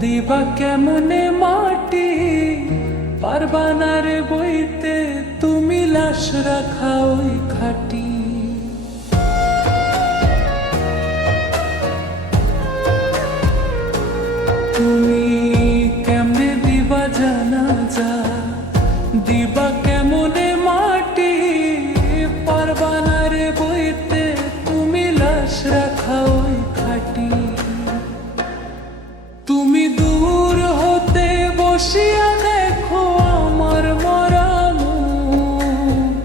দিবা কেমনে মাটি পারবানারে বইতে তুমি লাশ রাখা ওই খাটি। তুমি কেমনে দিবা জানাজা দিবা কেমনে মাটি পারবানারে বইতে তুমি লাশ রাখা ওই খাটি। তুমি দূর হতে বসিয়া দেখো আমার মরা মুখ,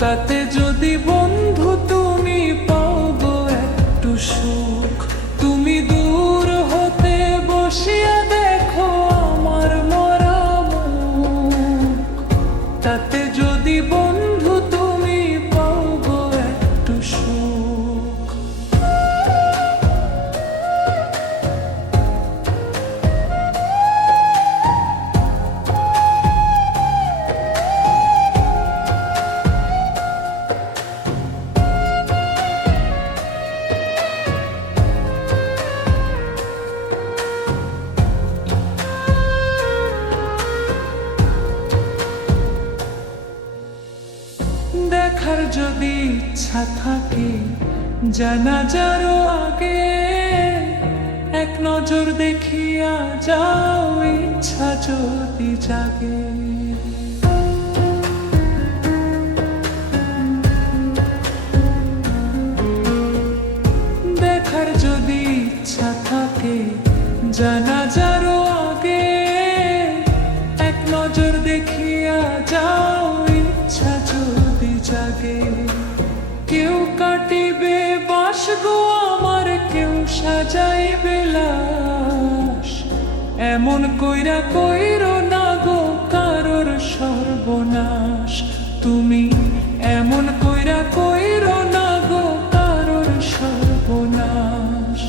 তাতে যদি বন্ধু তুমি পাও গো একটু সুখ। তুমি দূর হতে বসিয়া দেখো আমার মরা মুখ, তাতে যদি বন্ধু তুমি পাও গো একটু সুখ। দেখার যদি ইচ্ছা থাকে জানাজারও আগে এক নজর দেখিয়া যাও ইচ্ছা যদি জাগে। দেখার যদি ইচ্ছা থাকে জানাজারও আগে এক নজর দেখিয়া যাও ইচ্ছা যদি জাগে। কেউ কাটিবে বাস গো আমার কেউ সাজাইবে লাশ, এমন কইরা কইরো না গো কারোর সর্বনাশ। তুমি এমন কইরা কইরো না গো কারোর সর্বনাশ।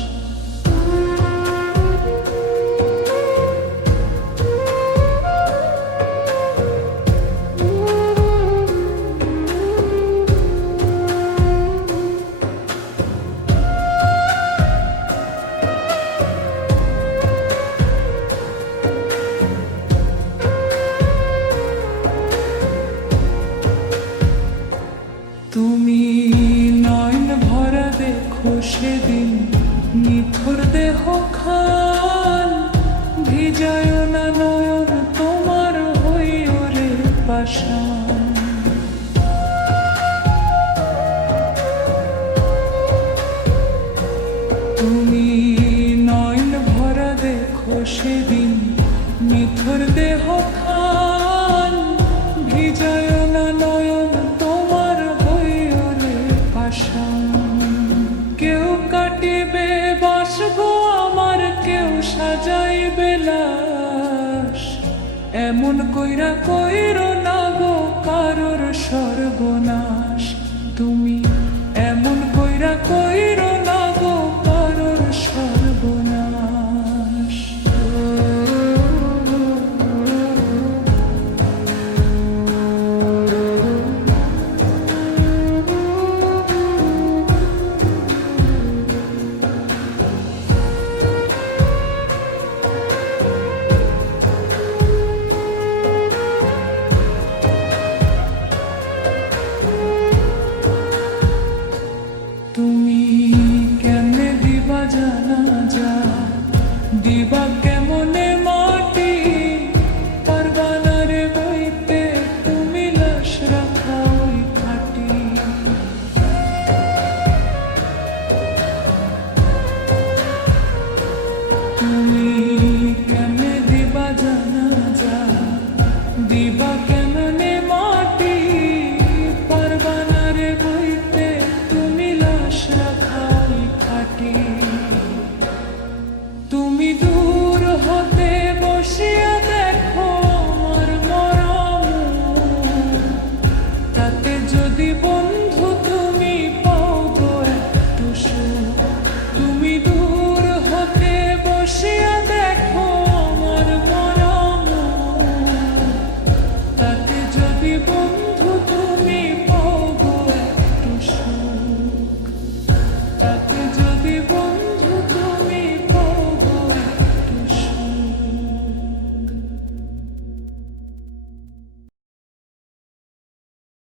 তুমি নয়ন ভরা দেখো সেদিন নিথুর দেহ খান, ভিজায় না নয়ন তোমার হইও রে পাষাণ। তুমি নয়ন ভরা দেখো সেদিন নিথুর দেহ খান, ভিজায় না নয়ন তোমার হইও রে পাষাণ। কেউ কাটিবে বাস গো আমার কেউ সাজাইবে লাশ, এমন কইরা কইরো না গো কারোর সর্বনাশ। তুমি এমন কইরা কইরো না গো কারোর সর্বনাশ। তুমি কেমনে দিবা জানাজা দিবা